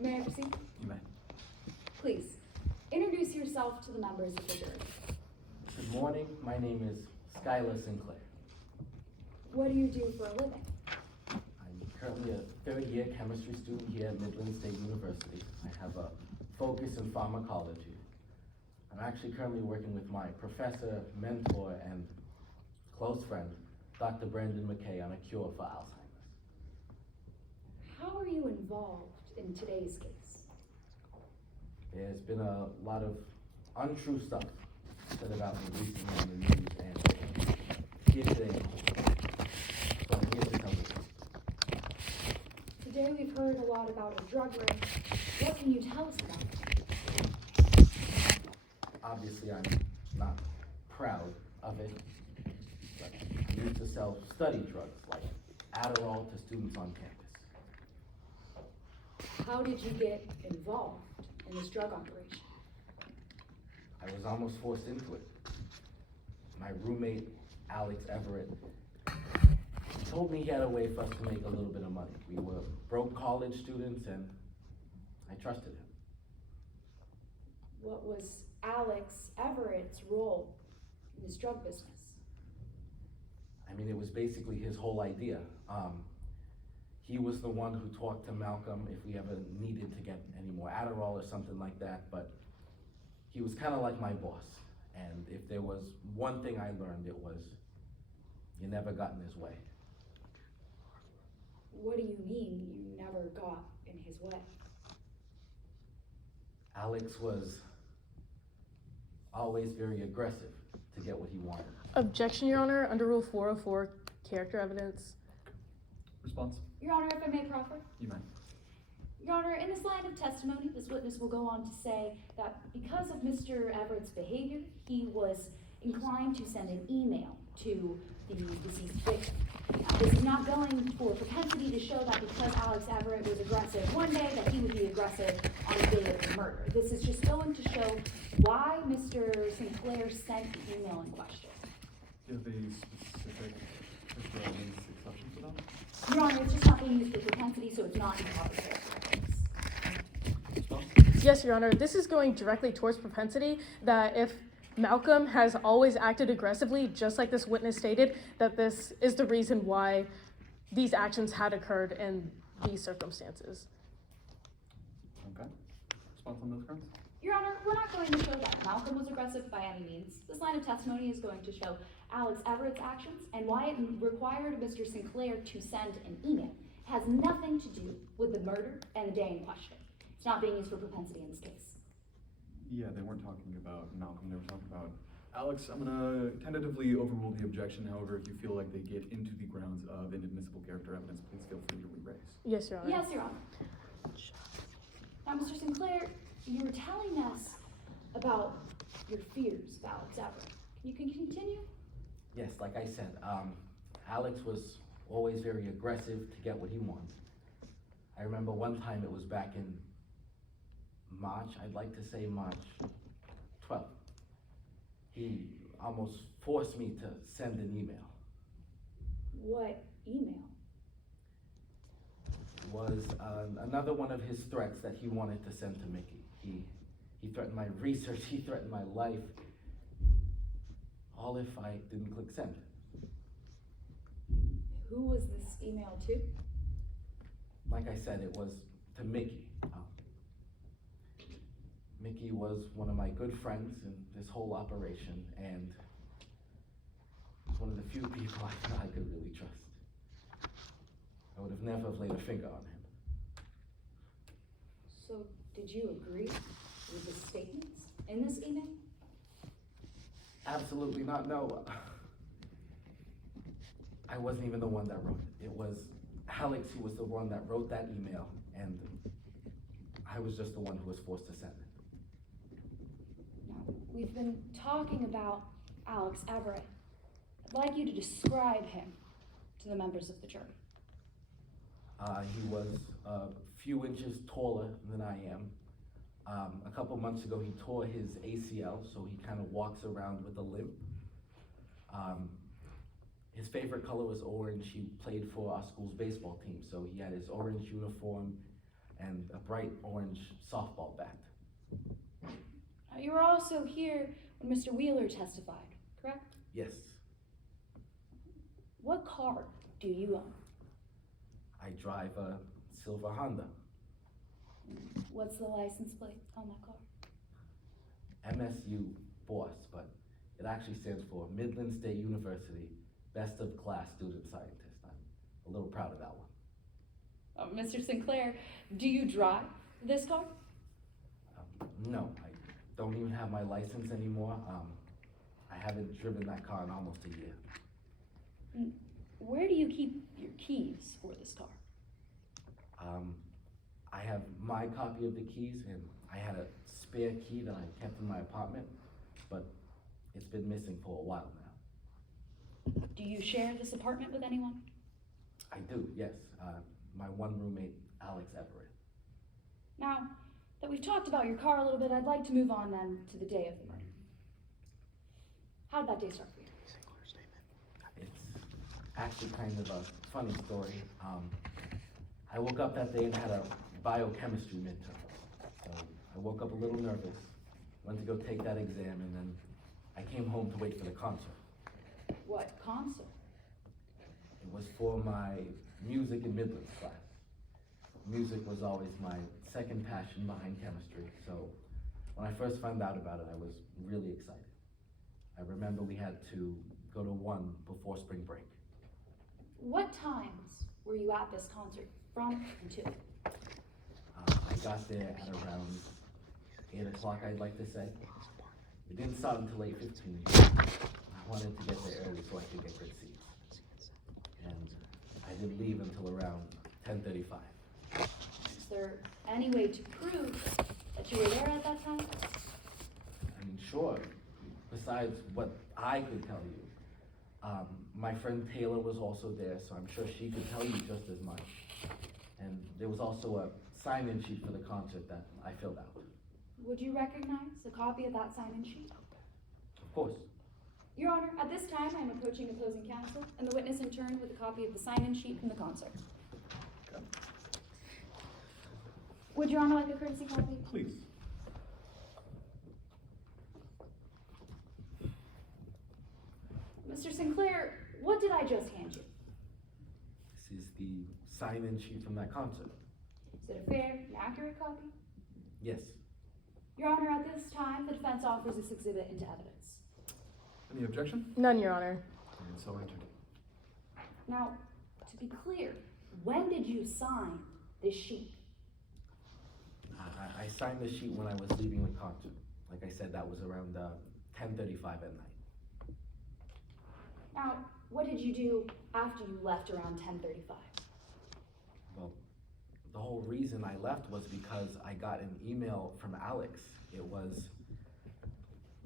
May I proceed? You may. Please, introduce yourself to the members of the jury. Good morning. My name is Skylar Sinclair. What do you do for a living? I'm currently a third-year chemistry student here at Midland State University. I have a focus in pharmacology. I'm actually currently working with my professor, mentor, and close friend, Dr. Brandon McKay, on a cure for Alzheimer's. How are you involved in today's case? There's been a lot of untrue stuff said about me recently on the news, and here today, so I'm here to tell the truth. Today we've heard a lot about a drug ring. What can you tell us about it? Obviously, I'm not proud of it, but I used to sell study drugs like Adderall to students on campus. How did you get involved in this drug operation? I was almost forced into it. My roommate, Alex Everett, told me he had a way for us to make a little bit of money. We were broke college students, and I trusted him. What was Alex Everett's role in this drug business? I mean, it was basically his whole idea. He was the one who talked to Malcolm if we ever needed to get any more Adderall or something like that, but he was kind of like my boss. And if there was one thing I learned, it was you never got in his way. What do you mean you never got in his way? Alex was always very aggressive to get what he wanted. Objection, Your Honor, under Rule 404, character evidence. Response? Your Honor, if I may proffer. You may. Your Honor, in this line of testimony, this witness will go on to say that because of Mr. Everett's behavior, he was inclined to send an email to the deceased victim. Now, this is not going for propensity to show that because Alex Everett was aggressive one day, that he would be aggressive on the day of the murder. This is just going to show why Mr. Sinclair sent the email in question. Do you have a specific relevance exception for that? Your Honor, it's just not being used for propensity, so it's not in proper character. Response? Yes, Your Honor, this is going directly towards propensity, that if Malcolm has always acted aggressively, just like this witness stated, that this is the reason why these actions had occurred in these circumstances. Okay. Response on those grounds? Your Honor, we're not going to show that Malcolm was aggressive by any means. This line of testimony is going to show Alex Everett's actions and why it required Mr. Sinclair to send an email. It has nothing to do with the murder and the day in question. It's not being used for propensity in this case. Yeah, they weren't talking about Malcolm, they were talking about Alex. I'm gonna tentatively overrule the objection. However, if you feel like they get into the grounds of inadmissible character evidence, please feel free to re-raise. Yes, Your Honor. Yes, Your Honor. Now, Mr. Sinclair, you were telling us about your fears of Alex Everett. You can continue? Yes, like I said, Alex was always very aggressive to get what he wanted. I remember one time, it was back in March, I'd like to say March 12th. He almost forced me to send an email. What email? It was another one of his threats that he wanted to send to Mickey. He threatened my research, he threatened my life, all if I didn't click send. Who was this email to? Like I said, it was to Mickey. Mickey was one of my good friends in this whole operation, and was one of the few people I thought I could really trust. I would have never laid a finger on him. So, did you agree with the statements in this email? Absolutely not, no. I wasn't even the one that wrote it. It was Alex who was the one that wrote that email, and I was just the one who was forced to send it. Now, we've been talking about Alex Everett. I'd like you to describe him to the members of the jury. He was a few inches taller than I am. A couple months ago, he tore his ACL, so he kind of walks around with a limp. His favorite color was orange. He played for our school's baseball team, so he had his orange uniform and a bright bright orange softball bat. Now, you were also here when Mr. Wheeler testified, correct? Yes, What car do you own? I drive a silver Honda, What's the license plate on that car? MSU boss, but it actually stands for Midland State University Best of Class Student Scientist. I'm a little proud of that one. Mr. Sinclair, do you drive this car? No, I don't even have my license anymore. I haven't driven that car in almost a year. Where do you keep your keys for this car? I have my copy of the keys, and I had a spare key that I kept in my apartment, but it's been missing for a while now. Do you share this apartment with anyone? I do, yes. My one roommate, Alex Everett. Now that we've talked about your car a little bit, I'd like to move on then to the day of the murder. How did that day start for you? It's actually kind of a funny story. I woke up that day and had a biochemistry midterm. So I woke up a little nervous, went to go take that exam, and then I came home to wait for the concert. What concert? It was for my music and Midlands class. Music was always my second passion behind chemistry, so when I first found out about it, I was really excited. I remember we had to go to one before spring break. What times were you at this concert from and to? I got there at around 8 o'clock, I'd like to say. It didn't start until 8:15. I wanted to get there early so I could get good seats. And I didn't leave until around 10:35. Is there any way to prove that you were there at that time? I mean, sure, besides what I could tell you, my friend Taylor was also there, so I'm sure she could tell you just as much. And there was also a sign-in sheet for the concert that I filled out. Would you recognize a copy of that sign-in sheet? Of course. Your Honor, at this time, I'm approaching opposing counsel and the witness in turn with a copy of the sign-in sheet from the concert. Okay. Would Your Honor like a courtesy copy? Please. Mr. Sinclair, what did I just hand you? This is the sign-in sheet from that concert. Is it a fair and accurate copy? Yes. Your Honor, at this time, the defense offers this exhibit into evidence. Any objection? None, Your Honor. And so entered. Now, to be clear, when did you sign this sheet? I signed the sheet when I was leaving the concert. Like I said, that was around 10:35 at night. Now, what did you do after you left around 10:35? Well, the whole reason I left was because I got an email from Alex. It was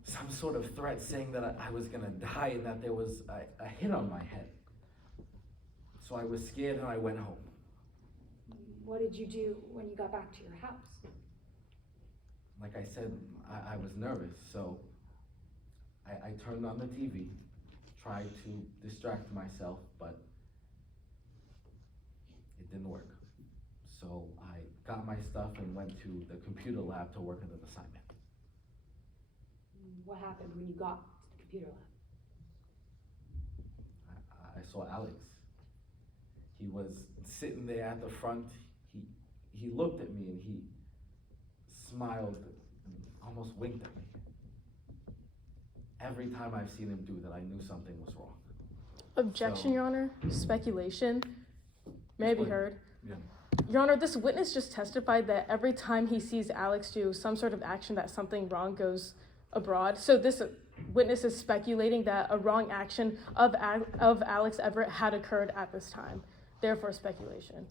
some sort of threat saying that I was gonna die and that there was a hit on my head. So I was scared and I went home. What did you do when you got back to your house? Like I said, I was nervous, so I turned on the TV, tried to distract myself, but it didn't work. So I got my stuff and went to the computer lab to work on an assignment. What happened when you got to the computer lab? I saw Alex. He was sitting there at the front. He looked at me and he smiled and almost winked at me. Every time I've seen him do that, I knew something was wrong. Objection, So- Your Honor. Speculation may be Explain. heard. Yeah. Your Honor, this witness just testified that every time he sees Alex do some sort of action that something wrong goes abroad. So this witness is speculating that a wrong action of Alex Everett had occurred at this time. Therefore, speculation.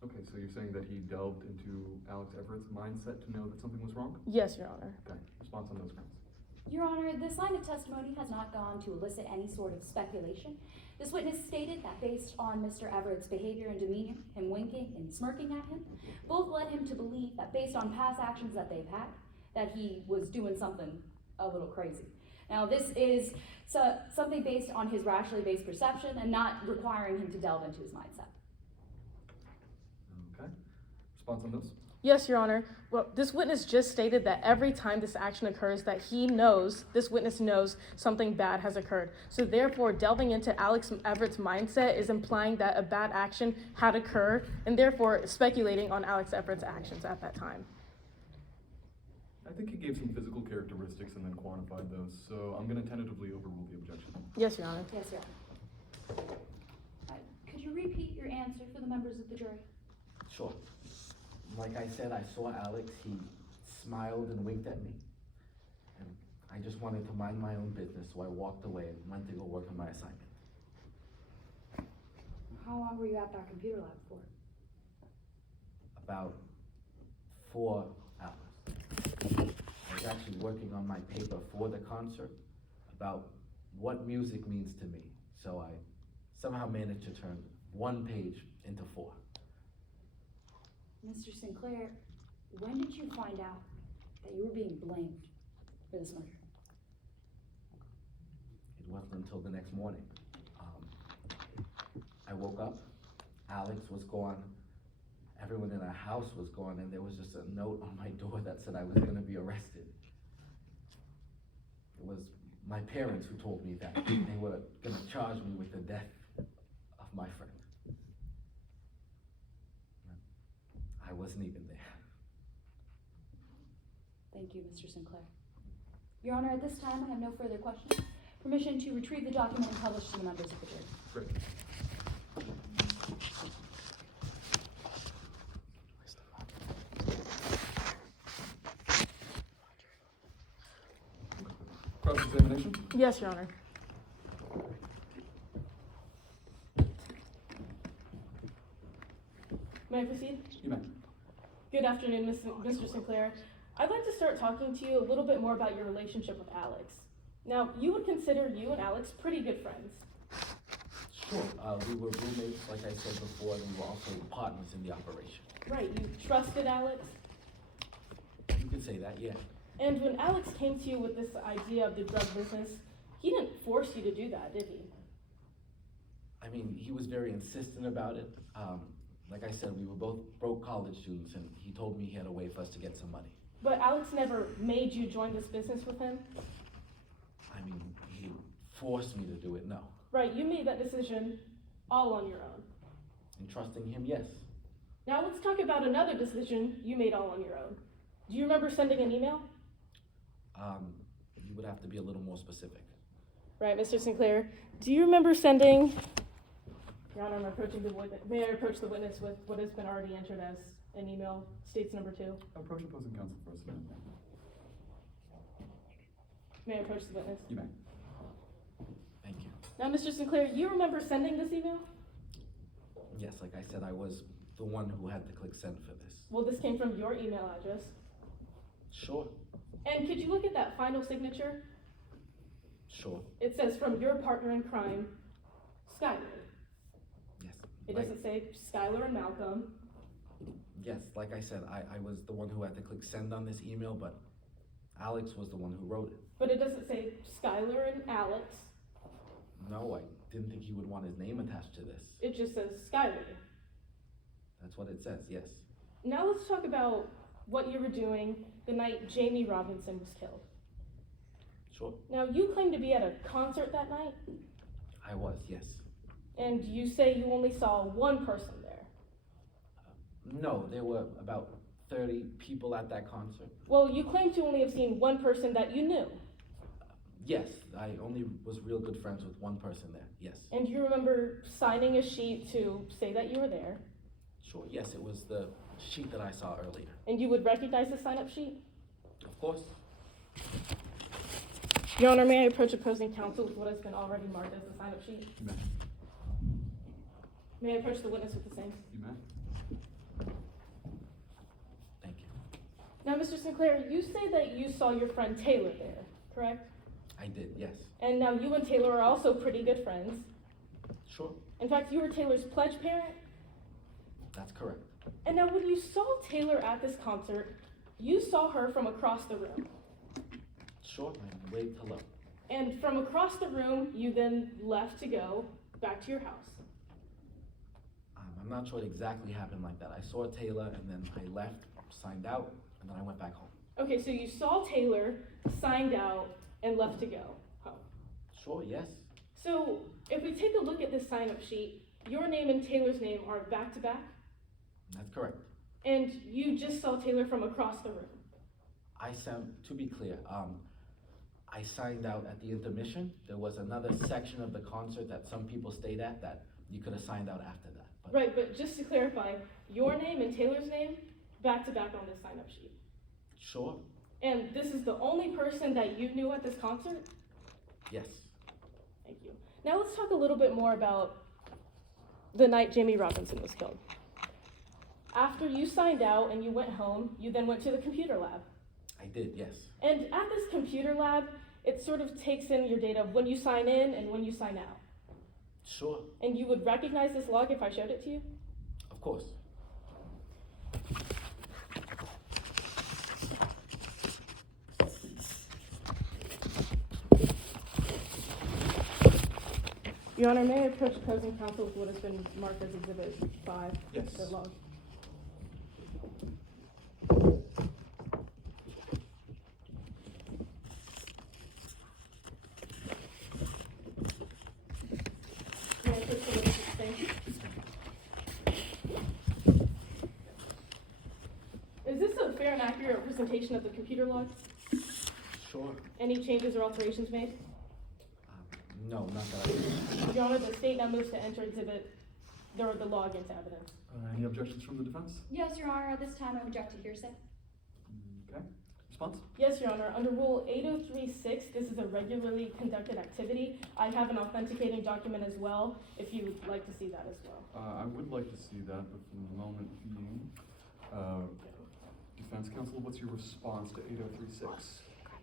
Okay, so you're saying that he delved into Alex Everett's mindset to know that something was wrong? Yes, Your Honor. Okay, response on those grounds. Your Honor, this line of testimony has not gone to elicit any sort of speculation. This witness stated that based on Mr. Everett's behavior and demeanor, him winking and smirking at him, both led him to believe that based on past actions that they've had, that he was doing something a little crazy. Now, this is something based on his rationally based perception and not requiring him to delve into his mindset. Okay, response on those? Yes, Your Honor. Well, this witness just stated that every time this action occurs that this witness knows something bad has occurred. So therefore, delving into Alex Everett's mindset is implying that a bad action had occurred, and therefore speculating on Alex Everett's actions at that time. I think he gave some physical characteristics and then quantified those, so I'm gonna tentatively overrule the objection. Yes, Your Honor. Yes, Your Honor. Could you repeat your answer for the members of the jury? Sure. Like I said, I saw Alex, he smiled and winked at me. And I just wanted to mind my own business, so I walked away and went to go work on my assignment. How long were you at that computer lab for? About 4 hours. I was actually working on my paper for the concert about what music means to me. So I somehow managed to turn 1 page into 4. Mr. Sinclair, when did you find out that you were being blamed for this murder? It wasn't until the next morning. I woke up, Alex was gone, everyone in our house was gone, and there was just a note on my door that said I was gonna be arrested. It was my parents who told me that they were gonna charge me with the death of my friend. I wasn't even there. Thank you, Mr. Sinclair. Your Honor, at this time, I have no further questions. Permission to retrieve the document and publish to the members of the jury. Great. Cross-examination? Yes, Your Honor. May I proceed? You may. Good afternoon, Mr. Sinclair. I'd like to start talking to you a little bit more about your relationship with Alex. Now, you would consider you and Alex pretty good friends. Sure, we were roommates, like I said before, and we were also partners in the operation. Right, you trusted Alex. You could say that, yeah. And when Alex came to you with this idea of the drug business, he didn't force you to do that, did he? I mean, he was very insistent about it. Like I said, we were both broke college students, and he told me he had a way for us to get some money. But Alex never made you join this business with him? I mean, he forced me to do it, no. Right, you made that decision all on your own. And trusting him, yes. Now let's talk about another decision you made all on your own. Do you remember sending an email? You would have to be a little more specific. Right, Mr. Sinclair. Do you remember sending... Your Honor, I'm approaching the witness. May I approach the witness with what has been already entered as an email, states number 2? Approach opposing counsel first. May I approach the witness? You may. Thank you. Now, Mr. Sinclair, you remember sending this email? Yes, like I said, I was the one who had to click send for this. Well, this came from your email address. Sure, And could you look at that final signature? sure, It says from your partner in crime, Skylar. yes. It Like- doesn't say Skylar and Malcolm. Yes, like I said, I was the one who had to click send on this email, but Alex was the one who wrote it. But it doesn't say Skylar and Alex. No, I didn't think he would want his name attached to this. It just says Skylar. That's what it says, yes. Now let's talk about what you were doing the night Jamie Robinson was killed. Sure, Now, you claim to be at a concert that night, I was, yes. and you say you only saw one person there. No, there were about 30 people at that concert. Well, you claim to only have seen one person that you knew, Yes, I only was real good friends with one person there, yes. and you remember signing a sheet to say that you were there, Sure, yes, it was the sheet that I saw earlier. and you would recognize the sign-up sheet? Of course. Your Honor, may I approach opposing counsel with what has been already marked as the sign-up sheet? You may. May I approach the witness with the same? You may. Thank you. Now, Mr. Sinclair, you say that you saw your friend Taylor there, correct? I did, yes. And now you and Taylor are also pretty good friends. Sure, In fact, you were Taylor's pledge parent. that's correct. And now when you saw Taylor at this concert, you saw her from across the room. Sure, I waved hello. And from across the room, you then left to go back to your house. I'm I'm not sure it exactly happened like that. I saw Taylor and then I left, signed out, and then I went back home. Okay, so you saw Taylor, signed out, and left to go home. Sure, yes. So if we take a look at this sign-up sheet, your name and Taylor's name are back to back, That's correct. and you just saw Taylor from across the room. To be clear, I signed out at the intermission. There was another section of the concert that some people stayed at that you could have signed out after that. But Right, but just to clarify, your name and Taylor's name back to back on this sign-up sheet. sure, And this is the only person that you knew at this concert? yes. Thank you. Now let's talk a little bit more about the night Jamie Robinson was killed. After you signed out and you went home, you then went to the computer lab. I did, yes. And at this computer lab, it sort of takes in your data of when you sign in and when you sign out. Sure, And you would recognize this log if I showed it to you? of course. Your Honor, may I approach opposing counsel with what has been marked as Exhibit 5? Yes. The log. May I approach the witness thing? Is this a fair and accurate representation of the computer log? Sure. Any changes or alterations made? No, not that I Your Honor, the state now moves to enter exhibit, the log into evidence. Any objections from the defense? Yes, Your Honor, at this time I object to hearsay. Okay. Response? Yes, Your Honor, under Rule 8036, this is a regularly conducted activity. I have an authenticating document as well, if you would like to see that as well. I would like to see that, but for the moment being, defense counsel, what's your response to 8036?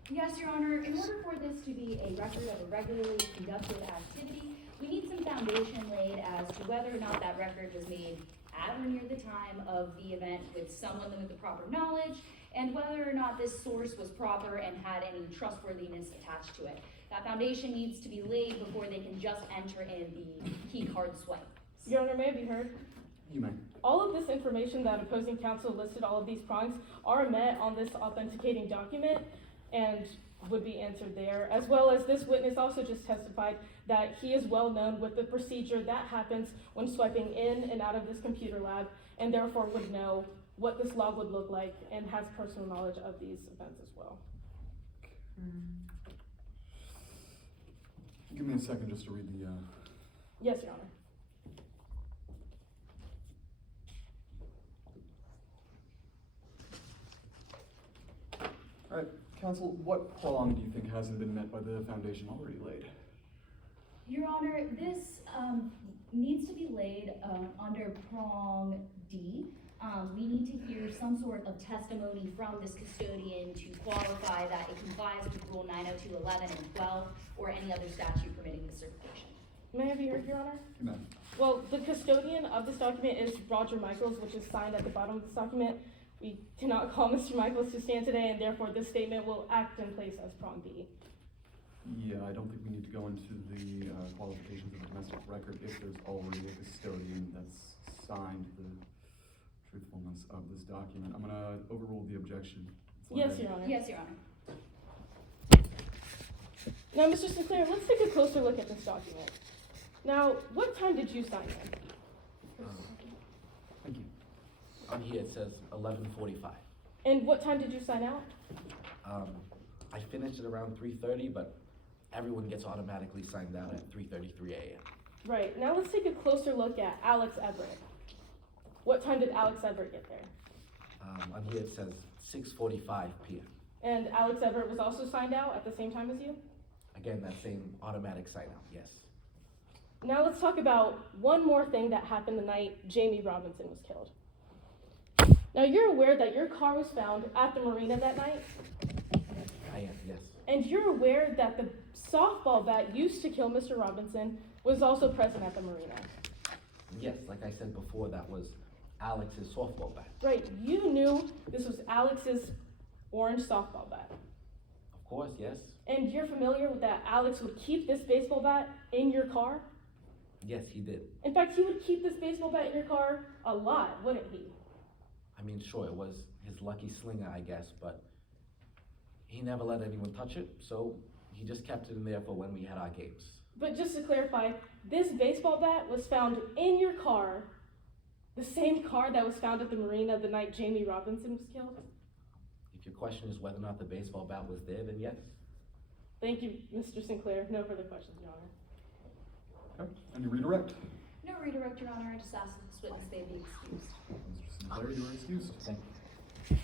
Yes, Your Honor, in order for this to be a record of a regularly conducted activity, we need some foundation laid as to whether or not that record was made at or near the time of the event with someone with the proper knowledge, and whether or not this source was proper and had any trustworthiness attached to it. That foundation needs to be laid before they can just enter in the key card swipe. Your Honor, may I be heard? You may. All of this information that opposing counsel listed, all of these prongs, are met on this authenticating document and would be answered there, as well as this witness also just testified that he is well known with the procedure that happens when swiping in and out of this computer lab, and therefore would know what this log would look like and has personal knowledge of these events as well. Give me a second just to read the, Yes, Your Honor. All right, counsel, what prong do you think hasn't been met by the foundation already laid? Your Honor, this needs to be laid under prong D. We need to hear some sort of testimony from this custodian to qualify that it complies with Rule 902, 11, and 12, or any other statute permitting this certification. May I be heard, Your Honor? You may. Well, the custodian of this document is Roger Michaels, which is signed at the bottom of this document. We cannot call Mr. Michaels to stand today, and therefore this statement will act in place as prong B. Yeah, I don't think we need to go into the qualifications of the domestic record if there's already a custodian that's signed the truthfulness of this document. I'm gonna overrule the objection. Yes, Your Honor. Yes, Your Honor. Now, Mr. Sinclair, let's take a closer look at this document. Now, what time did you sign in? Thank you. On here it says 11:45. And what time did you sign out? I finished at around 3:30, but everyone gets automatically signed out at 3:33 a.m. Right, now let's take a closer look at Alex Everett. What time did Alex Everett get there? On here it says 6:45 p.m. And Alex Everett was also signed out at the same time as you? Again, that same automatic sign out, yes. Now let's talk about one more thing that happened the night Jamie Robinson was killed. Now you're aware that your car was found at the marina that night, I am, yes. and you're aware that the softball bat used to kill Mr. Robinson was also present at the marina. Yes, like I said before, that was Alex's softball bat. Right, you knew this was Alex's orange softball bat. Of course, yes. And you're familiar with that Alex would keep this baseball bat in your car? Yes, he did. In fact, he would keep this baseball bat in your car a lot, wouldn't he? I mean, sure, it was his lucky slinger, I guess, but he never let anyone touch it, so he just kept it in there for when we had our games. But just to clarify, this baseball bat was found in your car, the same car that was found at the marina the night Jamie Robinson was killed? If your question is whether or not the baseball bat was there, then yes. Thank you, Mr. Sinclair. No further questions, Your Honor. Okay, any redirect? No redirect, Your Honor, I just asked that this witness they be excused. Mr. Sinclair, you are excused. Thank you.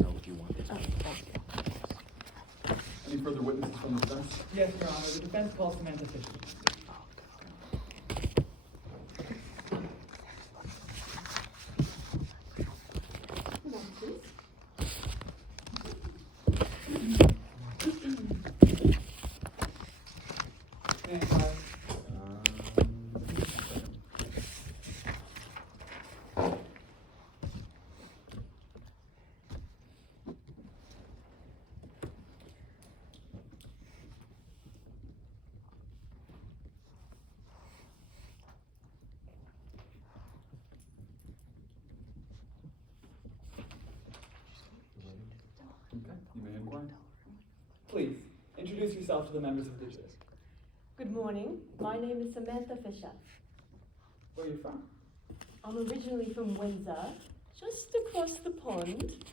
No, if you want this. Any further witnesses from the defense? Yes, Your Honor, the defense calls Samantha Fisher. Stand by. Okay, you may inquire. Please, introduce yourself to the members of the jury. Good morning. My name is Samantha Fisher. Where are you from? I'm originally from Windsor, just across the pond.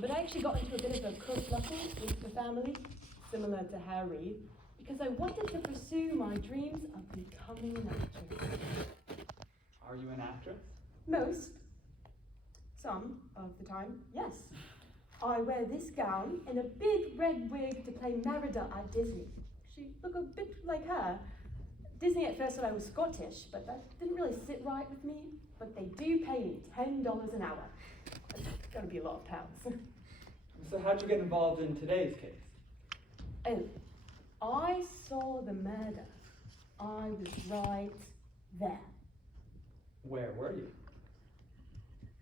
But I actually got into a bit of a kerfluffle with the family, similar to Harry, because I wanted to pursue my dreams of becoming an actress. Are you an actress? Most, some of the time, yes. I wear this gown and a big red wig to play Merida at Disney. She look a bit like her. Disney at first thought I was Scottish, but that didn't really sit right with me. But they do pay me $10 an hour. That's gotta be a lot of pounds. So how'd you get involved in today's case? Oh, I saw the murder. I was right there. Where were you?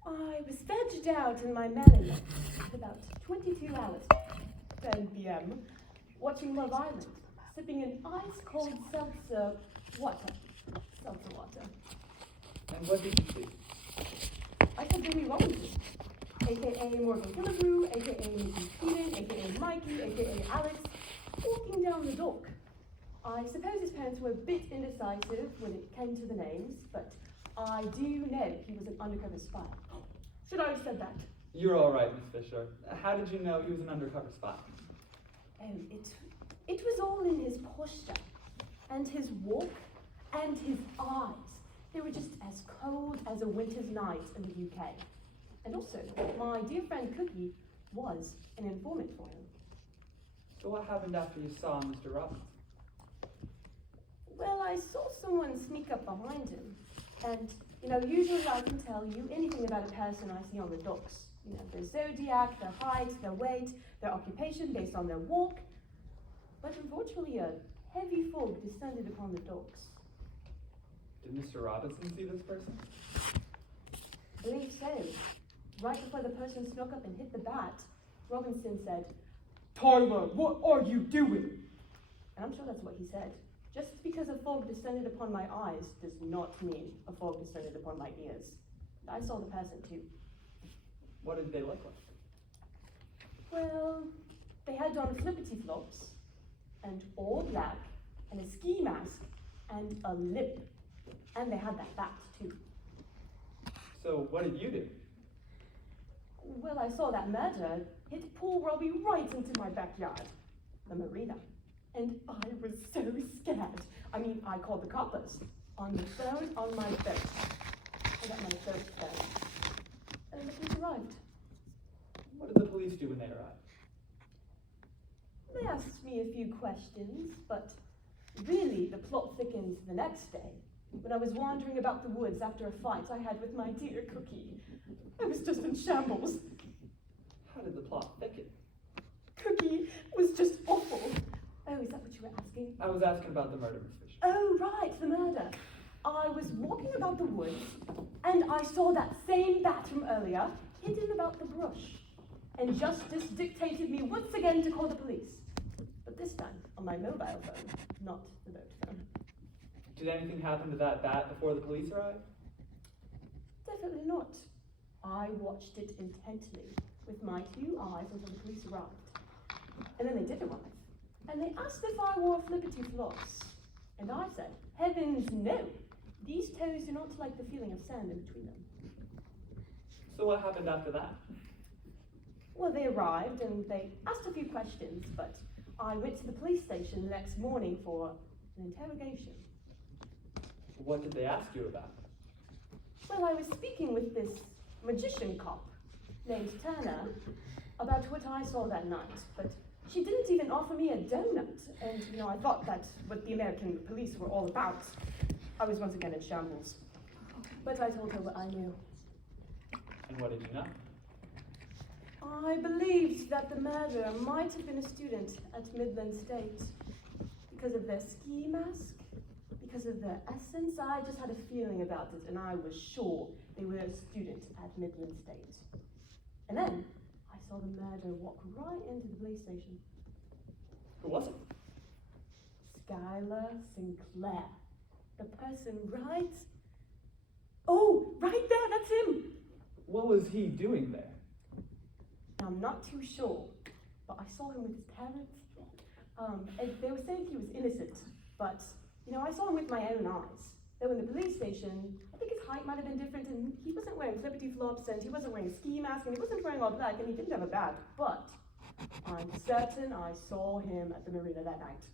I was vegged out in my melon at about 22 hours, 10 p.m., watching Love Island, sipping an ice-cold seltzer water. Seltzer water. And what did you see? I saw Jamie Robinson, aka Morgan Killebrew, aka Mickey Steven, aka Mikey, aka Alex, walking down the dock. I suppose his parents were a bit indecisive when it came to the names, but I do know he was an undercover spy. Should I have said that? You're all right, Miss Fisher. How did you know he was an undercover spy? Oh, it was all in his posture, and his walk, and his eyes. They were just as cold as a winter's night in the UK. And also, my dear friend Cookie was an informant for him. So what happened after you saw Mr. Robinson? Well, I saw someone sneak up behind him, and, usually I can tell you anything about a person I see on the docks. Their zodiac, their height, their weight, their occupation based on their walk. But unfortunately, a heavy fog descended upon the docks. Did Mr. Robinson see this person? I believe so. Right before the person snuck up and hit the bat, Robinson said, "Tyler, what are you doing?" And I'm sure that's what he said. Just because a fog descended upon my eyes does not mean a fog descended upon my ears. I saw the person too. What did they look like? Well, they had on flippity flops, and all black, and a ski mask, and a limp. And they had that bat too. So what did you do? Well, I saw that murder hit poor Robbie right into my backyard, the marina. And I was so scared. I called the coppers on the phone on my phone. I got my first phone. And then the police arrived. What did the police do when they arrived? They asked me a few questions, but really the plot thickens the next day, when I was wandering about the woods after a fight I had with my dear Cookie. I was just in shambles. How did the plot thicken? Cookie was just awful. Oh, is that what you were asking? I was asking about the murder, Miss Fisher. Oh, right, the murder. I was walking about the woods, and I saw that same bat from earlier hidden about the brush. And justice dictated me once again to call the police. But but this time on my mobile phone, not the boat phone. Did anything happen to that bat before the police arrived? Definitely not. I watched it intently with my 2 eyes until the police arrived. And then they did arrive. And they asked if I wore flippity flops. And I said, heavens no! These toes do not like the feeling of sand in between them. So what happened after that? Well, they arrived and they asked a few questions, but I went to the police station the next morning for an interrogation. What did they ask you about? Well, I was speaking with this magician cop named Turner about what I saw that night, but she didn't even offer me a donut. And, I thought that's what the American police were all about. I was once again in shambles. But I told her what I knew. And what did you know? I believed that the murderer might have been a student at Midland State. Because of their ski mask, because of their essence, I just had a feeling about it, and I was sure they were a student at Midland State. And then I saw the murderer walk right into the police station. Who was it? Skylar Sinclair. The person right... Oh, right there, that's him! What was he doing there? I'm not too sure, but I saw him with his parents. And they were saying he was innocent, but, I saw him with my own eyes. Though in the police station, I think his height might have been different, and he wasn't wearing flippity flops, and he wasn't wearing a ski mask, and he wasn't wearing all black, and he didn't have a badge, but I'm certain I saw him at the marina that night.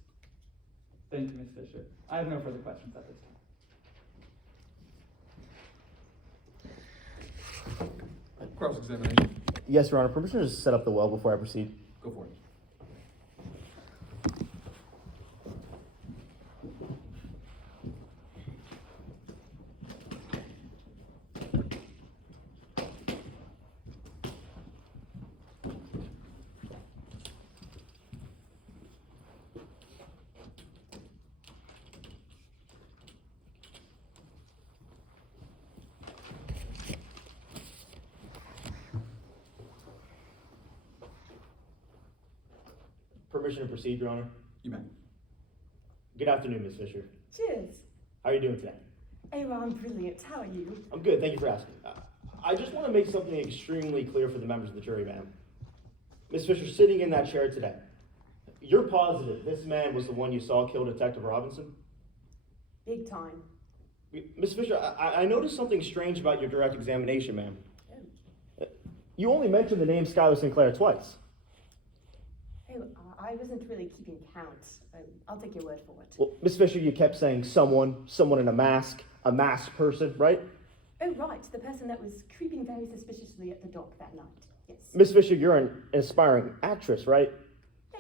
Thank you, Miss Fisher. I have no further questions at this time. Cross-examination. Yes, Your Honor. Permission to set up the well before I proceed? Go for it. Permission to proceed, Your Honor. You may. Good afternoon, Ms. Fisher. Cheers. How are you doing today? Hey, well, I'm brilliant. How are you? I'm good. Thank you for asking. I just want to make something extremely clear for the members of the jury, ma'am. Ms. Fisher, sitting in that chair today, you're positive this man was the one you saw kill Detective Robinson? Big time. Ms. Fisher, I noticed something strange about your direct examination, ma'am. Oh. You only mentioned the name Skylar Sinclair twice. Oh, I wasn't really keeping count. I'll take your word for it. Well, Ms. Fisher, you kept saying someone in a masked person, right? Oh, right, the person that was creeping very suspiciously at the dock that night. Yes. Ms. Fisher, you're an aspiring actress, right?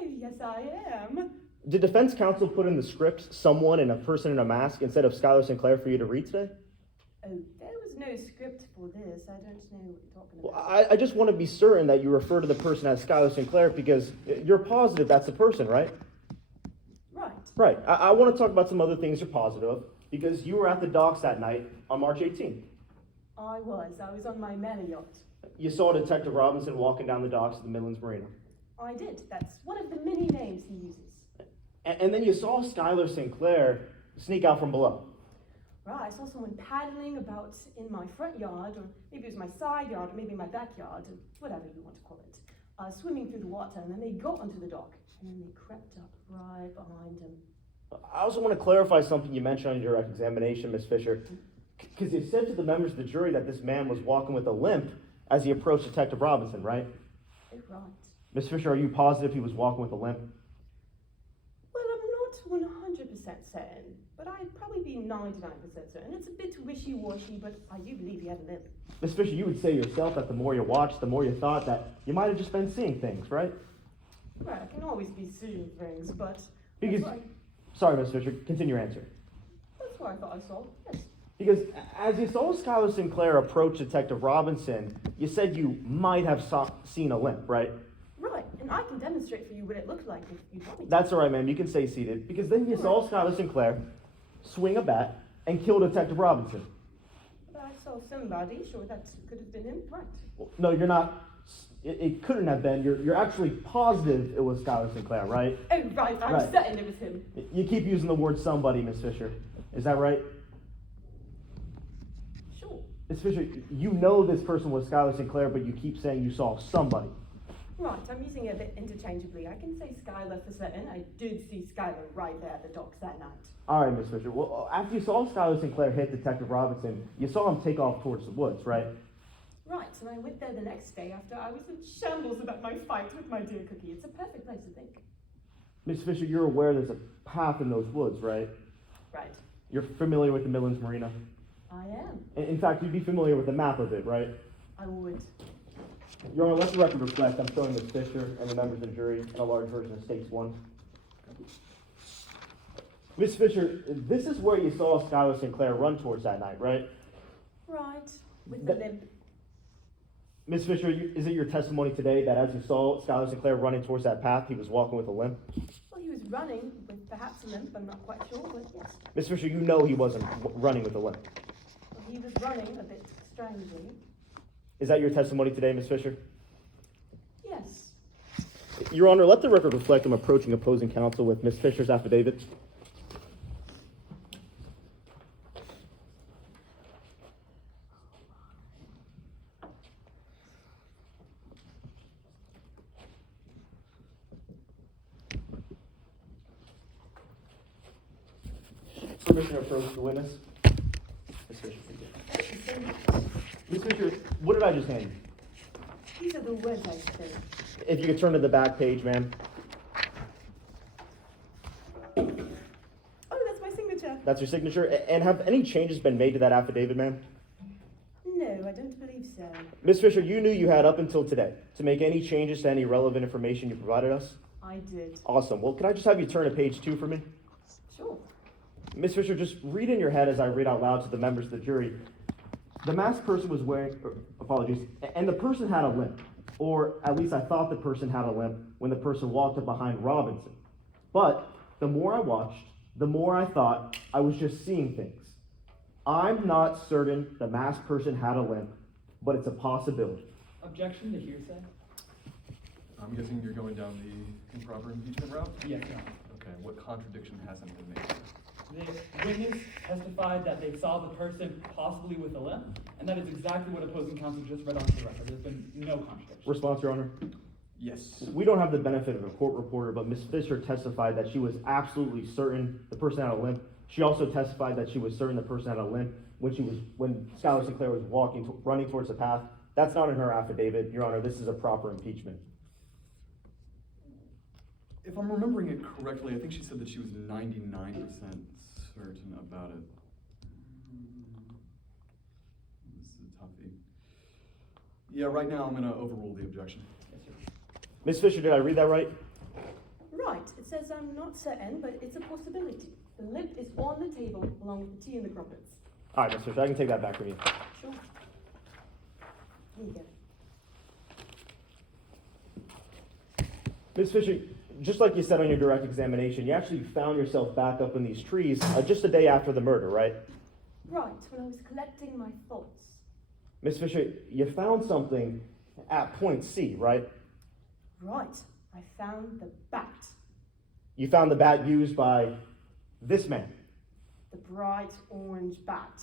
Oh, yes, I am. Did defense counsel put in the script someone and a person in a mask instead of Skylar Sinclair for you to read today? Oh, there was no script for this. I don't know what you're talking Well, about. I just want to be certain that you refer to the person as Skylar Sinclair because you're positive that's the person, right? Right. Right. I want to talk about some other things you're positive of because you were at the docks that night on March 18th. I was on my Mela yacht. You saw Detective Robinson walking down the docks of the Midlands Marina. I did. That's one of the many names he uses. And then you saw Skylar Sinclair sneak out from below. Right, I saw someone paddling about in my front yard, or maybe it was my side yard, or maybe my backyard, or whatever you want to call it, swimming through the water, and then they got onto the dock, and then they crept up right behind him. I also want to clarify something you mentioned on your direct examination, Ms. Fisher, because you said to the members of the jury that this man was walking with a limp as he approached Detective Robinson, right? Oh, right. Ms. Fisher, are you positive he was walking with a limp? Well, I'm not 100% certain, but I'd probably be 99% certain. It's a bit wishy-washy, but I do believe he had a limp. Ms. Fisher, you would say yourself that the more you watched, the more you thought that you might have just been seeing things, right? Right, I can always be seeing things, but Because, that's sorry, Ms. Fisher, continue your answer. what I thought I saw, yes. Because as you saw Skylar Sinclair approach Detective Robinson, you said you might have seen a limp, right? Right, and I can demonstrate for you what it looked like if you want me to. That's all right, ma'am. You can stay seated. Because then you saw Skylar Sinclair swing a bat and kill Detective Robinson. I saw somebody, sure that could have been him, right. No, you're not it couldn't have been. You're actually positive it was Skylar Sinclair, right? Oh, right, I'm Right. certain it was him. You keep using the word somebody, Miss Fisher. Is that right? Sure. Miss Fisher, you know this person was Skylar Sinclair, but you keep saying you saw somebody. Right, I'm using it a bit interchangeably. I can say Skylar for certain. I did see Skylar right there at the docks that night. All right, Miss Fisher. Well, after you saw Skylar Sinclair hit Detective Robinson, you saw him take off towards the woods, right? Right, and I went there the next day after I was in shambles about my fight with my dear Cookie. It's a perfect place to think. Miss Fisher, you're aware there's a path in those woods, right? Right, You're familiar with the Midlands Marina. I am. In fact, you'd be familiar with the map of it, right? I would. Your Honor, let the record reflect I'm showing Miss Fisher and the members of the jury in a large version of States 1. Miss Fisher, this is where you saw Skylar Sinclair run towards that night, right? Right, with the That- limp. Miss Fisher, is it your testimony today that as you saw Skylar Sinclair running towards that path, he was walking with a limp? Well, he was running with perhaps a limp, I'm not quite sure, but yes. Miss Fisher, you know he wasn't running with a limp. Well, he was running a bit strangely. Is that your testimony today, Miss Fisher? Yes. Your Honor, let the record reflect I'm approaching opposing counsel with Miss Fisher's affidavit. Permission to approach the witness. Miss Fisher, thank you. Miss Fisher, what did I just hand you? These are the words I spoke. If you could turn to the back page, ma'am. Oh, that's my signature. That's your signature. And have any changes been made to that affidavit, ma'am? No, I don't believe so. Miss Fisher, you knew you had up until today to make any changes to any relevant information you provided us? I did. Awesome. Well, can I just have you turn to page 2 for me? Sure. Miss Fisher, just read in your head as I read out loud to the members of the jury. The masked person was wearing, apologies, and the person had a limp. Or at least I thought the person had a limp when the person walked up behind Robinson. But the more I watched, the more I thought I was just seeing things. I'm not certain the masked person had a limp, but it's a possibility. Objection to hearsay? I'm guessing you're going down the improper impeachment route? Yes, Your Honor. Okay, what contradiction hasn't been made? The witness testified that they saw the person possibly with a limp, and that is exactly what opposing counsel just read onto the record. There's been no contradiction. Response, Your Honor? Yes. We don't have the benefit of a court reporter, but Ms. Fisher testified that she was absolutely certain the person had a limp. She also testified that she was certain the person had a limp when Skylar Sinclair was running towards the path. That's not in her affidavit, Your Honor. This is a proper impeachment. If I'm remembering it correctly, I think she said that she was 99% certain about it. This is a toughie. Yeah, right now I'm going to overrule the objection. Yes, sir. Ms. Fisher, did I read that right? Right, it says I'm not certain, but it's a possibility. The limp is on the table along with the tea and the crumpets. All right, Ms. Fisher, I can take that back from you. Sure. Here you go. Ms. Fisher, just like you said on your direct examination, you actually found yourself back up in these trees just a day after the murder, right? Right, when I was collecting my thoughts. Ms. Fisher, you found something at point C, right? Right, I found the bat. You found the bat used by this man. The bright orange bat.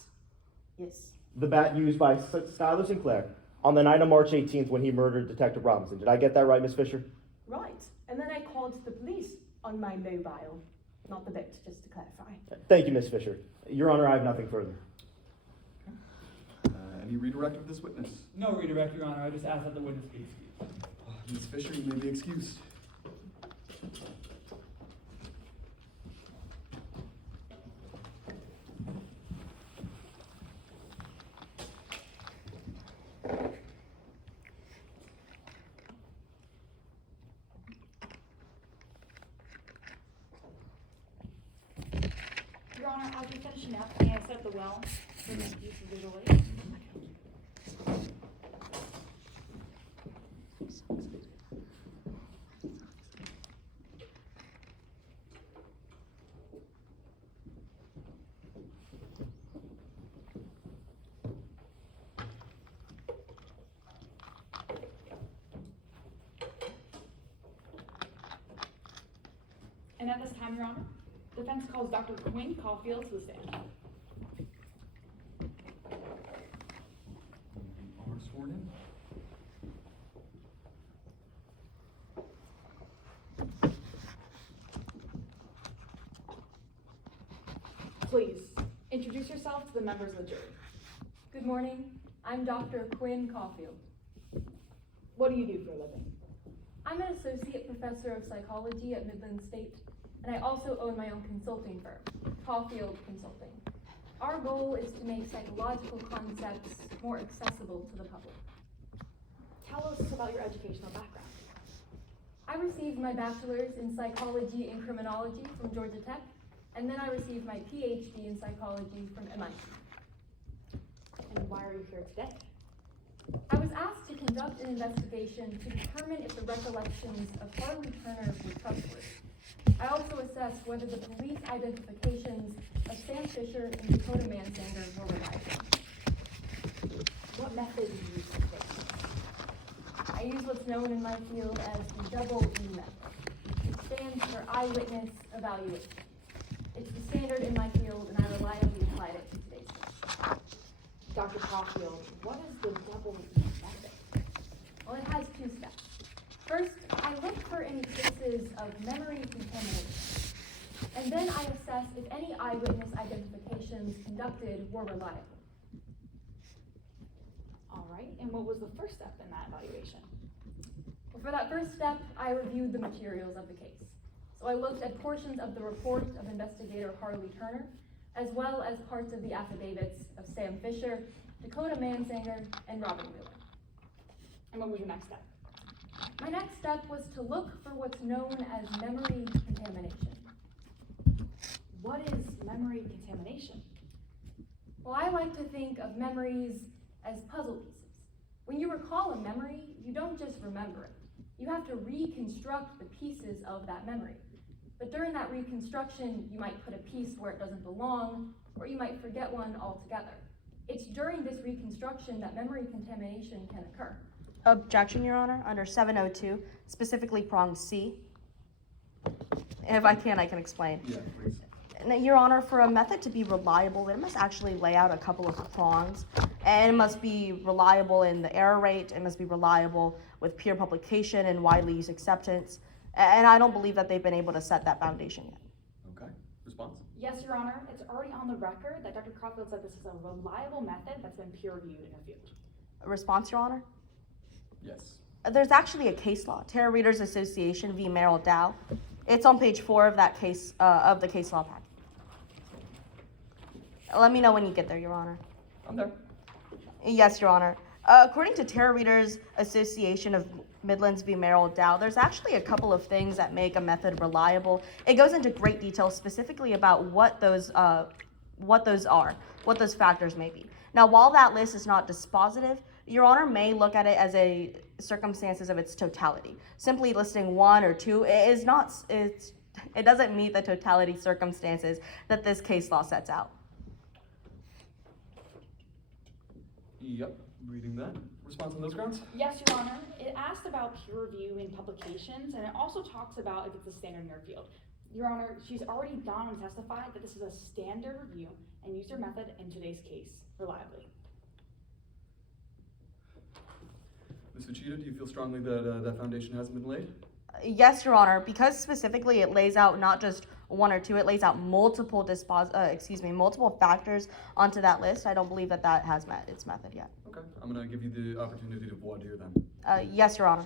Yes. The bat used by Skylar Sinclair on the night of March 18th when he murdered Detective Robinson. Did I get that right, Ms. Fisher? Right, and then I called the police on my mobile. Not the boat, just to clarify. Thank you, Ms. Fisher. Your Honor, I have nothing further. Any redirect of this witness? No redirect, Your Honor. I just ask that the witness be excused. Ms. Fisher, you may be excused. Your Honor, as you're finishing up, may I set the well for this use of visual aid? And at this time, Your Honor, defense calls Dr. Quinn Caulfield to the stand. You are sworn in. Please, introduce yourself to the members of the jury. Good morning. I'm Dr. Quinn Caulfield. What do you do for a living? I'm an associate professor of psychology at Midland State, and I also own my own consulting firm, Caulfield Consulting. Our goal is to make psychological concepts more accessible to the public. Tell us about your educational background. I received my bachelor's in psychology and criminology from Georgia Tech, and then I received my PhD in psychology from MIT. And why are you here today? I was asked to conduct an investigation to determine if the recollections of Harley Turner were trustworthy. I also assessed whether the police identifications of Sam Fisher and Dakota Mansanger were reliable. What method do you use to fix this? I use what's known in my field as the double E method. It stands for eyewitness evaluation. It's the standard in my field, and I reliably applied it to today's case. Dr. Caulfield, what is the double E method? Well, it has two steps. First, I look for any cases of memory contamination. And then I assess if any eyewitness identifications conducted were reliable. All right, and what was the first step in that evaluation? Well, for that first step, I reviewed the materials of the case. So I looked at portions of the report of investigator Harley Turner, as well as parts of the affidavits of Sam Fisher, Dakota Mansanger, and Robin Wheeler. And what was your next step? My next step was to look for what's known as memory contamination. What is memory contamination? Well, I like to think of memories as puzzle pieces. When you recall a memory, you don't just remember it. You have to reconstruct the pieces of that memory. But during that reconstruction, you might put a piece where it doesn't belong, or you might forget one altogether. It's during this reconstruction that memory contamination can occur. Objection, Your Honor, under 702, specifically prong C. If I can explain. Yeah, please. Now, Your Honor, for a method to be reliable, it must actually lay out a couple of prongs, and it must be reliable in the error rate, it must be reliable with peer publication and widely used acceptance, and I don't believe that they've been able to set that foundation yet. Okay, response? Yes, Your Honor, it's already on the record that Dr. Caulfield said this is a reliable method that's been peer-reviewed in her field. A response, Your Honor? Yes. There's actually a case law, Terror Readers Association v. Merrill Dow. It's on page 4 of that case, of the case law packet. Let me know when you get there, Your Honor. I'm there. Yes, Your Honor. According to Terror Readers Association of Midlands v. Merrill Dow, there's actually a couple of things that make a method reliable. It goes into great detail specifically about what those are, what those factors may be. Now, while that list is not dispositive, Your Honor may look at it as a circumstances of its totality. Simply listing one or two it doesn't meet the totality circumstances that this case law sets out. Yep, reading that. Response on those grounds? Yes, Your Honor, it asked about peer review in publications, and it also talks about if it's a standard in your field. Your Honor, she's already gone and testified that this is a standard review and used her method in today's case reliably. Ms. Uchida, do you feel strongly that that foundation hasn't been laid? Yes, Your Honor, because specifically it lays out not just one or two, it lays out multiple factors onto that list. I don't believe that that has met its method yet. Okay, I'm gonna give you the opportunity to voir dire then. Yes, Your Honor.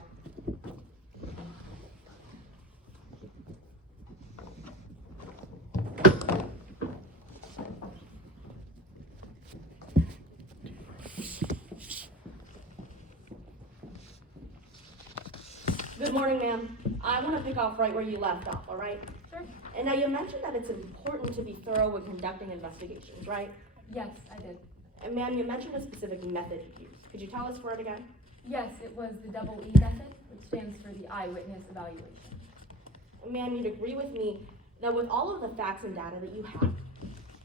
Good morning, ma'am. I want to pick off right where you left off, all right? Sure. And now you mentioned that it's important to be thorough when conducting investigations, right? Yes, I did. And ma'am, you mentioned a specific method you used. Could you tell us for it again? Yes, it was the double E method, which stands for the eyewitness evaluation. Ma'am, you'd agree with me that with all of the facts and data that you have,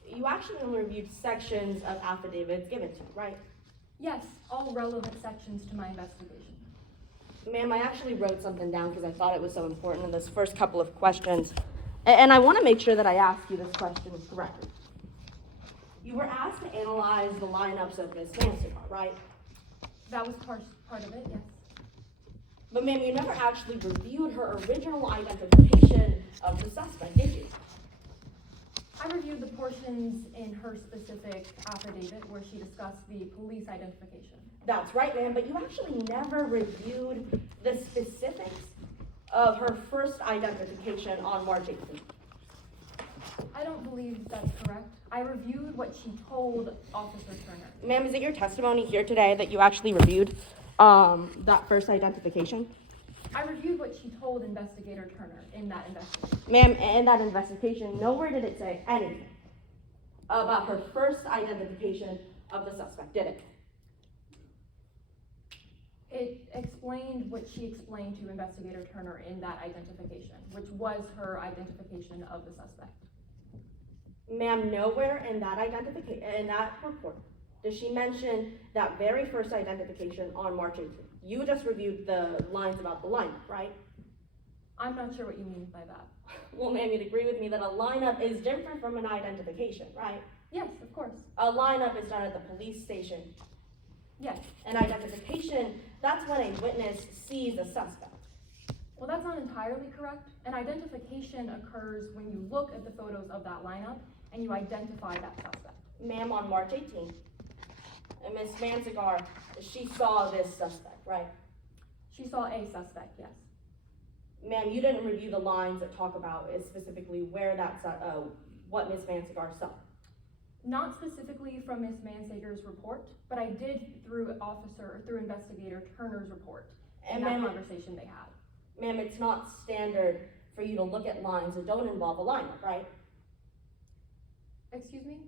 you actually only reviewed sections of affidavits given to you, right? Yes, all relevant sections to my investigation. Ma'am, I actually wrote something down because I thought it was so important in those first couple of questions. And I want to make sure that I ask you this question correctly. You were asked to analyze the lineups of Ms. Mansigar, right? That was part of it, yes. But ma'am, you never actually reviewed her original identification of the suspect, did you? I reviewed the portions in her specific affidavit where she discussed the police identification. That's right, ma'am, but you actually never reviewed the specifics of her first identification on March 18th. I don't believe that's correct. I reviewed what she told Officer Turner. Ma'am, is it your testimony here today that you actually reviewed that first identification? I reviewed what she told Investigator Turner in that investigation. Ma'am, in that investigation, nowhere did it say anything about her first identification of the suspect, did it? It explained what she explained to Investigator Turner in that identification, which was her identification of the suspect. Ma'am, nowhere in that report does she mention that very first identification on March 18th. You just reviewed the lines about the lineup, right? I'm not sure what you mean by that. Well, ma'am, you'd agree with me that a lineup is different from an identification, right? Yes, of course. A lineup is done at the police station. Yes. An identification, that's when a witness sees a suspect. Well, that's not entirely correct. An identification occurs when you look at the photos of that lineup and you identify that suspect. Ma'am, on March 18th, and Ms. Mansigar, she saw this suspect, right? She saw a suspect, yes. Ma'am, you didn't review the lines that talk about specifically where what Ms. Mansigar saw. Not specifically from Ms. Mansager's report, but I did through Investigator Turner's report and that conversation they had. Ma'am, it's not standard for you to look at lines that don't involve a lineup, right? Excuse me?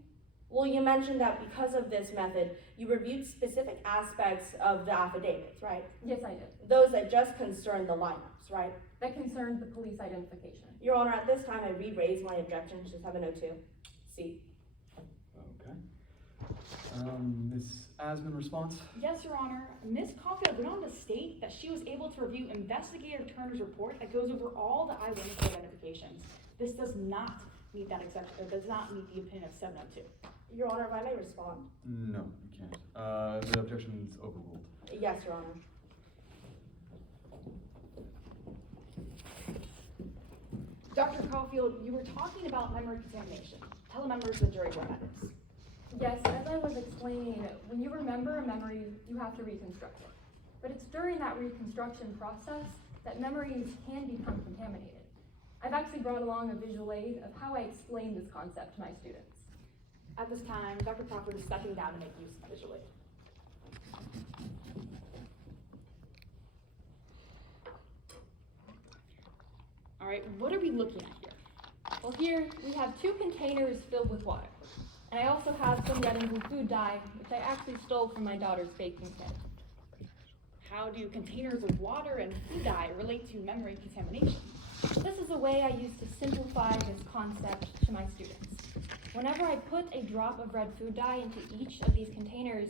Well, you mentioned that because of this method, you reviewed specific aspects of the affidavits, right? Yes, I did. Those that just concern the lineups, right? That concerned the police identification. Your Honor, at this time, I re-raise my objection to 702. C. Okay. Ms. Asman, response? Yes, Your Honor. Ms. Caulfield went on to state that she was able to review Investigator Turner's report that goes over all the eyewitness identifications. This does not meet that exception, or does not meet the opinion of 702. Your Honor, if I may respond. No, you can't. The objection is overruled. Yes, Your Honor. Dr. Caulfield, you were talking about memory contamination. Tell the members of the jury what that is. Yes, as I was explaining, when you remember a memory, you have to reconstruct it. But it's during that reconstruction process that memories can become contaminated. I've actually brought along a visual aid of how I explain this concept to my students. At this time, Dr. Caulfield is stepping down to make use of the visual aid. All right, what are we looking at here? Well, here we have 2 containers filled with water. And I also have some red and blue food dye, which I actually stole from my daughter's baking kit. How do containers of water and food dye relate to memory contamination? This is a way I use to simplify this concept to my students. Whenever I put a drop of red food dye into each of these containers,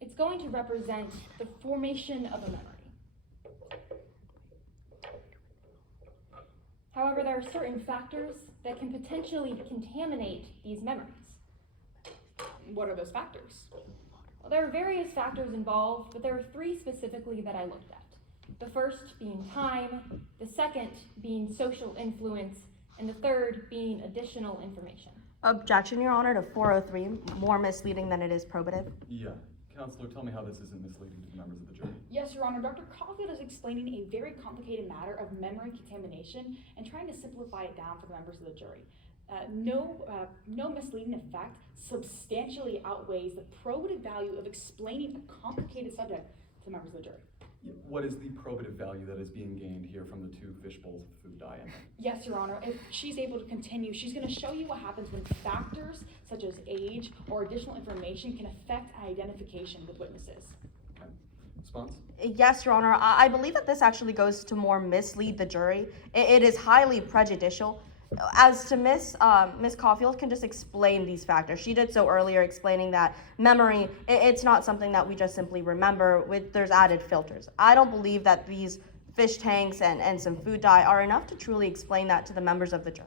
it's going to represent the formation of a memory. However, there are certain factors that can potentially contaminate these memories. What are those factors? Well, there are various factors involved, but there are 3 specifically that I looked at. The first being time, the second being social influence, and the third being additional information. Objection, Your Honor, to 403, more misleading than it is probative. Yeah. Counselor, tell me how this isn't misleading to the members of the jury. Yes, Your Honor. Dr. Caulfield is explaining a very complicated matter of memory contamination and trying to simplify it down for the members of the jury. No misleading effect substantially outweighs the probative value of explaining a complicated subject to members of the jury. What is the probative value that is being gained here from the 2 fish bowls of food dye in them? Yes, Your Honor. If she's able to continue, she's going to show you what happens when factors such as age or additional information can affect identification with witnesses. Okay. Response? Yes, Your Honor. I believe that this actually goes to more mislead the jury. It is highly prejudicial. As to Miss Caulfield can just explain these factors. She did so earlier, explaining that memory, it's not something that we just simply remember. There's added filters. I don't believe that these fish tanks and some food dye are enough to truly explain that to the members of the jury.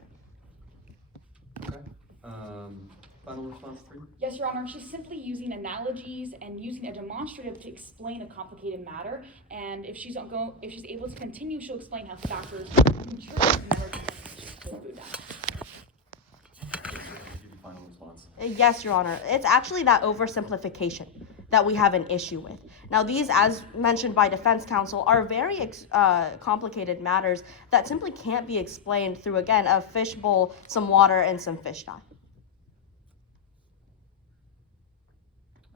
Final response, 3? Yes, Your Honor, she's simply using analogies and using a demonstrative to explain a complicated matter. And if she's able to continue, she'll explain how factors contribute to memory contamination with food dye. Give you final response. Yes, Your Honor. It's actually that oversimplification that we have an issue with. Now, these, as mentioned by defense counsel, are very complicated matters that simply can't be explained through, again, a fish bowl, some water, and some fish dye. All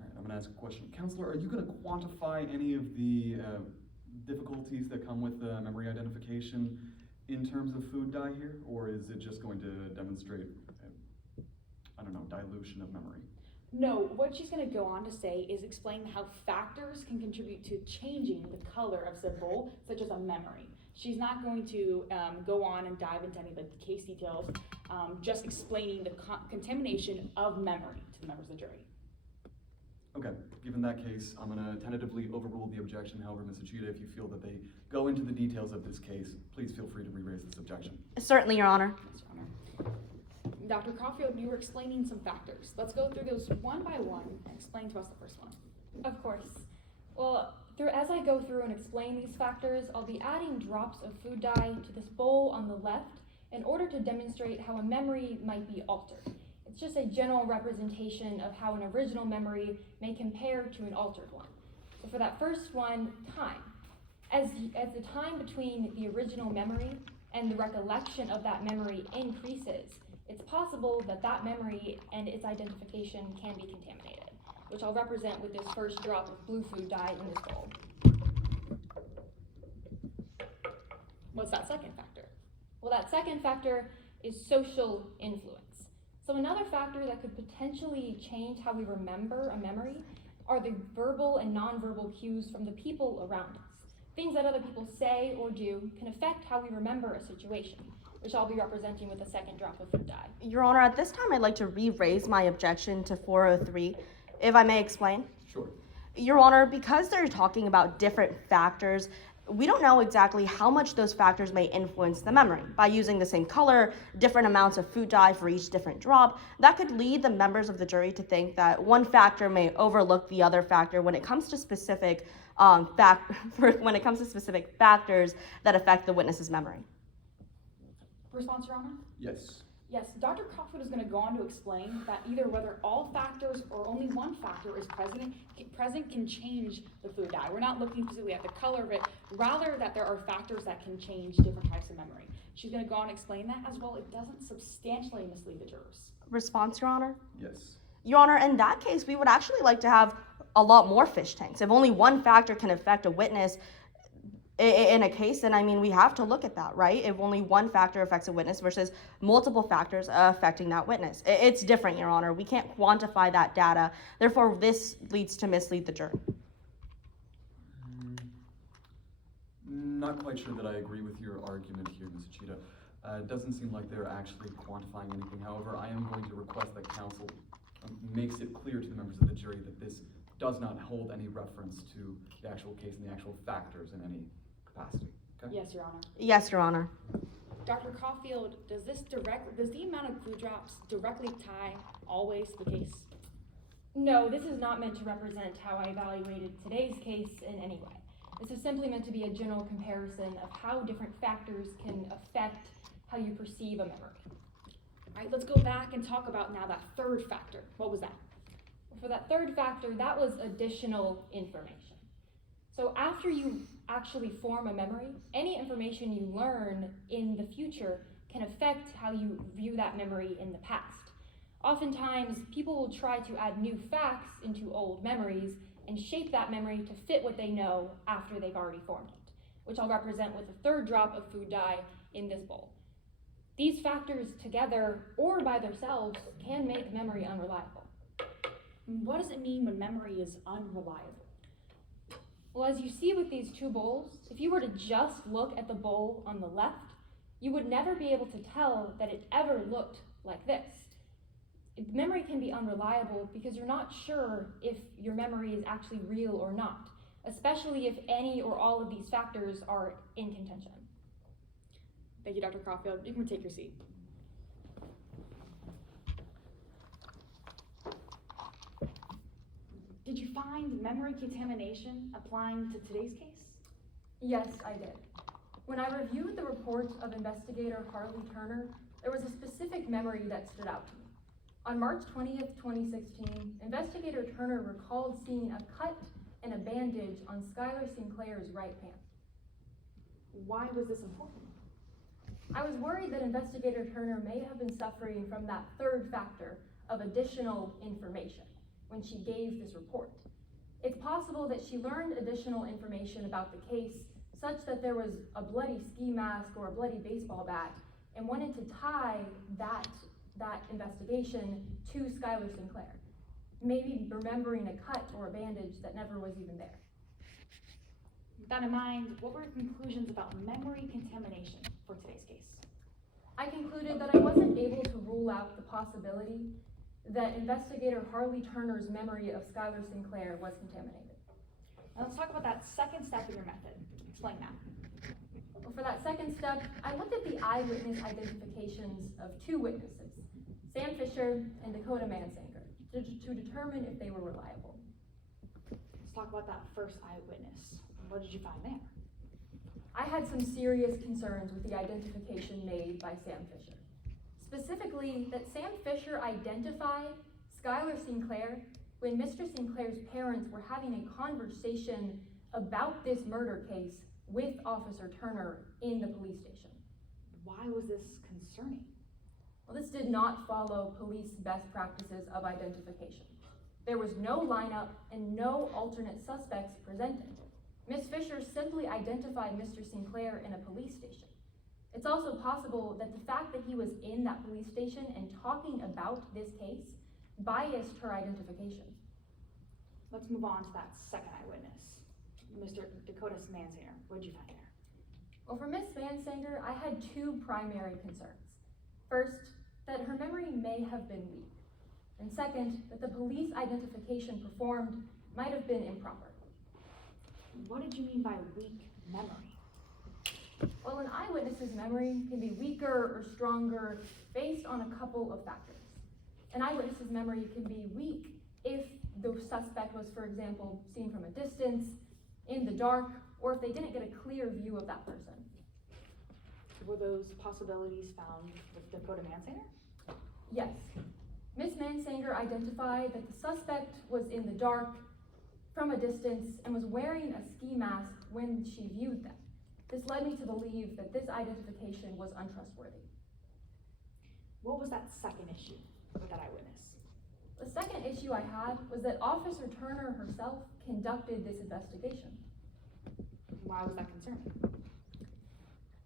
right, I'm going to ask a question. Counselor, are you going to quantify any of the difficulties that come with memory identification in terms of food dye here? Or is it just going to demonstrate, I don't know, dilution of memory? No, what she's going to go on to say is explain how factors can contribute to changing the color of said bowl, such as a memory. She's not going to go on and dive into any of the case details, just explaining the contamination of memory to the members of the jury. Okay, given that case, I'm going to tentatively overrule the objection. However, Ms. Uchida, if you feel that they go into the details of this case, please feel free to re-raise this objection. Certainly, Your Honor. Yes, Your Honor. Dr. Caulfield, you were explaining some factors. Let's go through those one by one and explain to us the first one. Of course. Well, as I go through and explain these factors, I'll be adding drops of food dye to this bowl on the left in order to demonstrate how a memory might be altered. It's just a general representation of how an original memory may compare to an altered one. So for that first one, time. As the time between the original memory and the recollection of that memory increases, it's possible that that memory and its identification can be contaminated, which I'll represent with this first drop of blue food dye in this bowl. What's that second factor? Well, that second factor is social influence. So another factor that could potentially change how we remember a memory are the verbal and nonverbal cues from the people around us. Things that other people say or do can affect how we remember a situation, which I'll be representing with a second drop of food dye. Your Honor, at this time, I'd like to re-raise my objection to 403, if I may explain. Sure. Your Honor, because they're talking about different factors, we don't know exactly how much those factors may influence the memory. By using the same color, different amounts of food dye for each different drop, that could lead the members of the jury to think that one factor may overlook the other factor when it comes to specific factors that affect the witness's memory. Response, Your Honor? Yes. Yes, Dr. Caulfield is going to go on to explain that either whether all factors or only one factor is present can change the food dye. We're not looking specifically at the color of it, rather that there are factors that can change different types of memory. She's going to go on and explain that as well. It doesn't substantially mislead the jurors. Response, Your Honor? Yes. Your Honor, in that case, we would actually like to have a lot more fish tanks. If only one factor can affect a witness in a case, then I mean, we have to look at that, right? If only one factor affects a witness versus multiple factors affecting that witness. It's different, Your Honor. We can't quantify that data. Therefore, this leads to mislead the jury. Not quite sure that I agree with your argument here, Ms. Uchida. It doesn't seem like they're actually quantifying anything. However, I am going to request that counsel makes it clear to the members of the jury that this does not hold any reference to the actual case and the actual factors in any capacity. Okay? Yes, Your Honor. Yes, Your Honor. Dr. Caulfield, does the amount of food drops directly tie always to the case? No, this is not meant to represent how I evaluated today's case in any way. This is simply meant to be a general comparison of how different factors can affect how you perceive a memory. All right, let's go back and talk about now that third factor. What was that? For that third factor, that was additional information. So after you actually form a memory, any information you learn in the future can affect how you view that memory in the past. Oftentimes, people will try to add new facts into old memories and shape that memory to fit what they know after they've already formed it, which I'll represent with a third drop of food dye in this bowl. These factors together or by themselves can make memory unreliable. What does it mean when memory is unreliable? Well, as you see with these two bowls, if you were to just look at the bowl on the left, you would never be able to tell that it ever looked like this. Memory can be unreliable because you're not sure if your memory is actually real or not, especially if any or all of these factors are in contention. Thank you, Dr. Caulfield. You can take your seat. Did you find memory contamination applying to today's case? Yes, I did. When I reviewed the report of investigator Harley Turner, there was a specific memory that stood out to me. On March 20th, 2016, investigator Turner recalled seeing a cut and a bandage on Skylar Sinclair's right hand. Why was this important? I was worried that investigator Turner may have been suffering from that third factor of additional information when she gave this report. It's possible that she learned additional information about the case such that there was a bloody ski mask or a bloody baseball bat and wanted to tie that investigation to Skylar Sinclair, maybe remembering a cut or a bandage that never was even there. With that in mind, what were your conclusions about memory contamination for today's case? I concluded that I wasn't able to rule out the possibility that investigator Harley Turner's memory of Skylar Sinclair was contaminated. Now let's talk about that second step of your method. Explain that. Well, for that second step, I looked at the eyewitness identifications of two witnesses, Sam Fisher and Dakota Mansanger, to determine if they were reliable. Let's talk about that first eyewitness. What did you find there? I had some serious concerns with the identification made by Sam Fisher. Specifically, that Sam Fisher identified Skylar Sinclair when Mr. Sinclair's parents were having a conversation about this murder case with Officer Turner in the police station. Why was this concerning? Well, this did not follow police best practices of identification. There was no lineup and no alternate suspects presented. Ms. Fisher simply identified Mr. Sinclair in a police station. It's also possible that the fact that he was in that police station and talking about this case biased her identification. Let's move on to that second eyewitness, Mr. Dakota Mansanger. What did you find there? Well, for Ms. Mansanger, I had two primary concerns. First, that her memory may have been weak. And second, that the police identification performed might have been improper. What did you mean by weak memory? Well, an eyewitness's memory can be weaker or stronger based on a couple of factors. An eyewitness's memory can be weak if the suspect was, for example, seen from a distance, in the dark, or if they didn't get a clear view of that person. Were those possibilities found with Dakota Mansanger? Yes. Ms. Mansanger identified that the suspect was in the dark, from a distance, and was wearing a ski mask when she viewed them. This led me to believe that this identification was untrustworthy. What was that second issue with that eyewitness? The second issue I had was that Officer Turner herself conducted this investigation. Why was that concerning?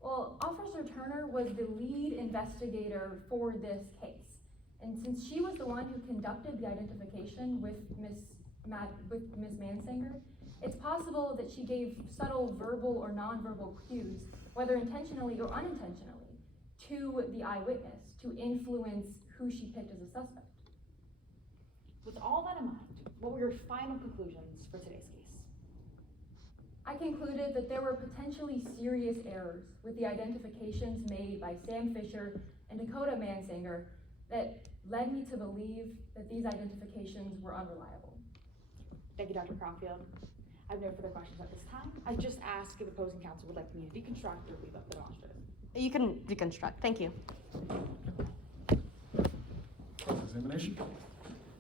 Well, Officer Turner was the lead investigator for this case. And since she was the one who conducted the identification with Ms. Mansanger, it's possible that she gave subtle verbal or nonverbal cues, whether intentionally or unintentionally, to the eyewitness to influence who she picked as a suspect. With all that in mind, what were your final conclusions for today's case? I concluded that there were potentially serious errors with the identifications made by Sam Fisher and Dakota Mansanger that led me to believe that these identifications were unreliable. Thank you, Dr. Cromfield. I have no further questions at this time. I just ask if opposing counsel would like me to deconstruct or leave up the demonstrative. You can deconstruct. Thank you. Cross-examination.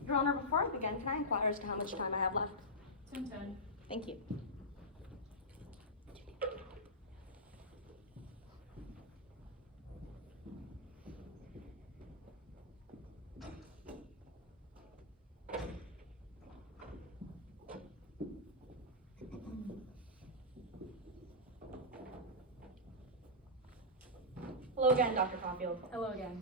Your Honor, before I begin, can I inquire as to how much time I have left? 10-10. Thank you. Hello again, Dr. Caulfield. Hello again.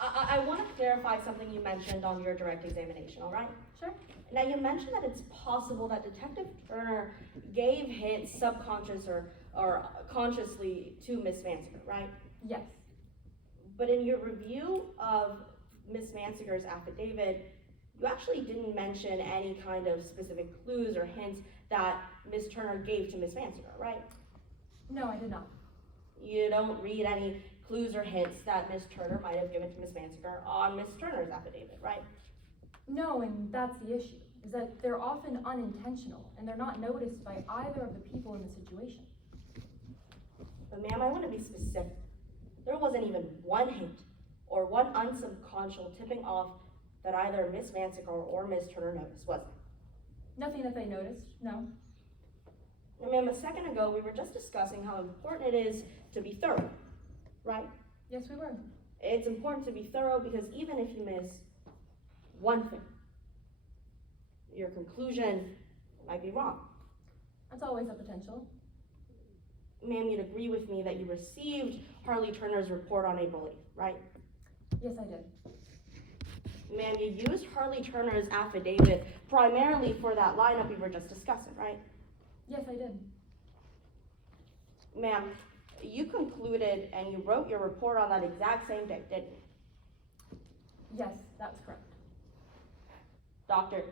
I want to clarify something you mentioned on your direct examination, all right? Sure. Now, you mentioned that it's possible that Detective Turner gave hints subconscious or consciously to Miss Mansinger, right? Yes. But in your review of Miss Mansinger's affidavit, you actually didn't mention any kind of specific clues or hints that Miss Turner gave to Miss Mansinger, right? No, I did not. You don't read any clues or hints that Miss Turner might have given to Miss Mansinger on Miss Turner's affidavit, right? No, and that's the issue. is that they're often unintentional and they're not noticed by either of the people in the situation. But ma'am, I want to be specific. There wasn't even one hint or one unsubconscious tipping off that either Miss Mansicker or Miss Turner noticed, was there? Nothing that they noticed, no. And ma'am, a second ago, we were just discussing how important it is to be thorough, right? Yes, we were. It's important to be thorough because even if you miss one thing, your conclusion might be wrong. That's always a potential. Ma'am, you'd agree with me that you received Harley Turner's report on April 8th, right? Yes, I did. Ma'am, you used Harley Turner's affidavit primarily for that lineup we were just discussing, right? Yes, I did. Ma'am, you concluded and you wrote your report on that exact same day, didn't you? Yes, that's correct. Doctor,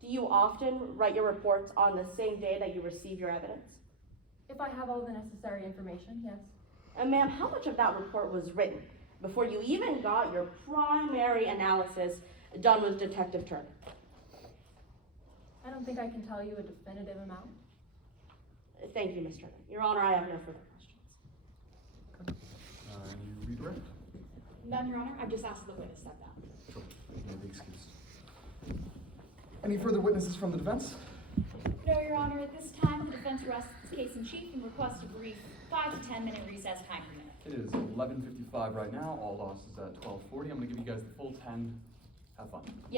do you often write your reports on the same day that you receive your evidence? If I have all the necessary information, yes. And ma'am, how much of that report was written before you even got your primary analysis done with Detective Turner? I don't think I can tell you a definitive amount. Thank you, Ms. Turner. Your Honor, I have no further questions. Any redirect? None, Your Honor. I've just asked the witness step down. Sure, you may be excused. Any further witnesses from the defense? No, Your Honor, at this time, the defense rests its case in chief and requests a brief 5 to 10 minute recess, time permitting. It is 11:55 right now. All lost is at 12:40. I'm going to give you guys the full 10. Have fun.